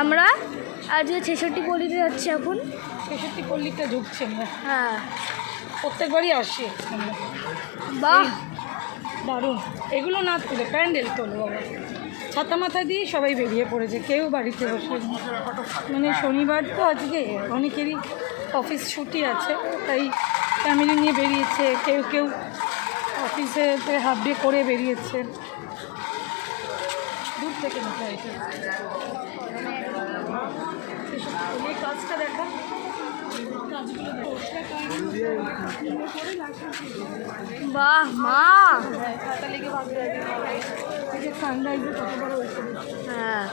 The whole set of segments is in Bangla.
আমরা আজকে 66 পল্লীতে যাচ্ছি এখন। 66 পল্লীতে ঢুকছি আমরা। হ্যাঁ, প্রত্যেকবারই আসি আমরা। বাহ দারুণ। এগুলো না তুলে প্যান্ডেল তোলো বাবা, ছাতা মাথা দিয়ে সবাই বেরিয়ে পড়েছে, কেউ বাড়িতে বসে নেই। মানে শনিবার তো আজকে অনেকেরই অফিস ছুটি আছে, তাই ফ্যামিলি নিয়ে বেরিয়েছে, কেউ কেউ অফিসে হাফ ডে করে বেরিয়েছে। দূর থেকে দেখা এটা এই কাজটা দেখা, কাজগুলো বাহ মা। খাতা লেগে সানরাইজে কত বড় হয়েছে। হ্যাঁ,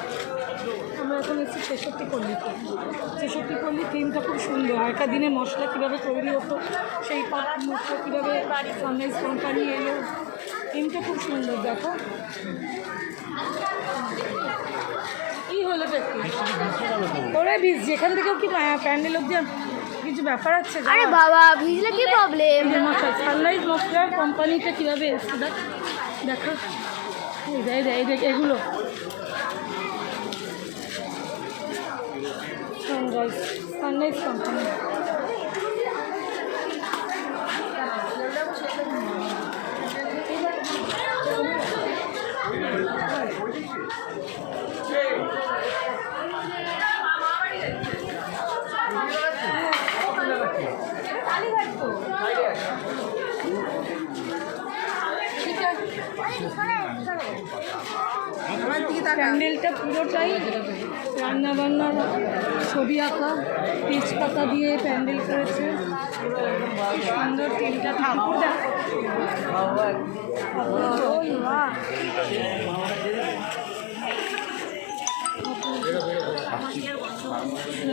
আমরা এখন এসেছি 66 পল্লীতে। 66 পল্লী থিমটা খুব সুন্দর। আগেকার দিনে মশলা কীভাবে তৈরি হতো, সেই মশলা কীভাবে সানরাইজ কোম্পানি এলো, থিমটা খুব সুন্দর। দেখো কী হলো ওরে ভিজ, যেখান থেকেও কি প্যান্ডেল অব্দি কিছু ব্যাপার আছে। আরে বাবা ভিজলে কি প্রবলেম? সানরাইজ মশলার কোম্পানিটা কীভাবে এসছে দেখো, এই দেখ এগুলো সানরাইজ কোম্পানি। প্যান্ডেলটা পুরোটাই রান্নাবান্নার ছবি আঁকা, তেজপাতা দিয়ে প্যান্ডেল করেছে, সুন্দর। তিনটা ঠাকুর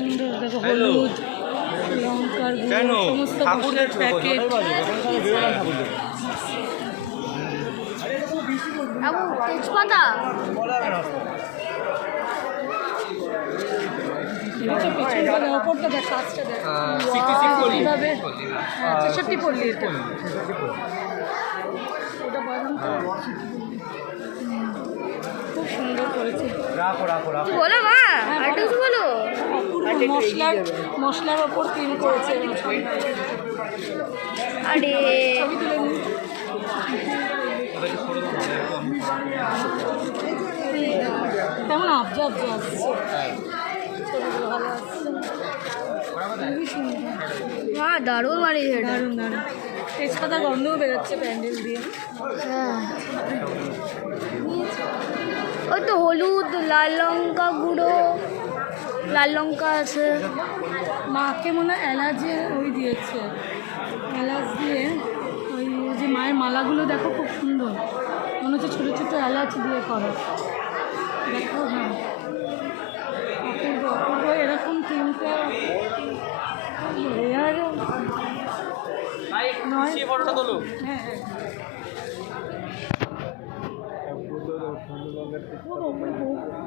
সুন্দর। দেখো হলুদ লঙ্কার গুঁড়ো, সমস্ত মশলার প্যাকেট। তেজপাতা ওপরটা দেখ, কাজটা দেখ কীভাবে। 66 পল্লী এটা, ওটা খুব সুন্দর করেছে। বলো মা, আর কিছু বলো। মশলার ওপর থিম করেছে। আরে ছবি তুলে নিন। কেমন আবজা আসছে, ছবিগুলো ভালো আসছে, খুবই সুন্দর। হ্যাঁ দারুণ বানিয়েছে এটা। দারুণ দারুণ। তেজপাতা গন্ধও বেরোচ্ছে প্যান্ডেল দিয়ে। হ্যাঁ, ওই তো হলুদ, লাল লঙ্কা গুঁড়ো, লাল লঙ্কা আছে। মাকে মনে হয় এলাচের ওই দিয়েছে, এলাচ দিয়ে ওই যে মায়ের মালাগুলো দেখো খুব সুন্দর, মনে হচ্ছে ছোটো ছোটো এলাচ দিয়ে করা। দেখো হ্যাঁ, অপূর্ব অপূর্ব। এরকম থিমটা রেয়ার নয়। হ্যাঁ হ্যাঁ,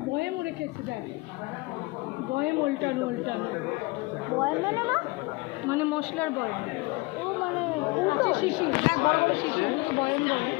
বয়েম রেখেছে দেখ, বয়েম উল্টানো মানে মশলার বয়েম। ও মানে শিশি, বড় বড় শিশি বয়েম বলে।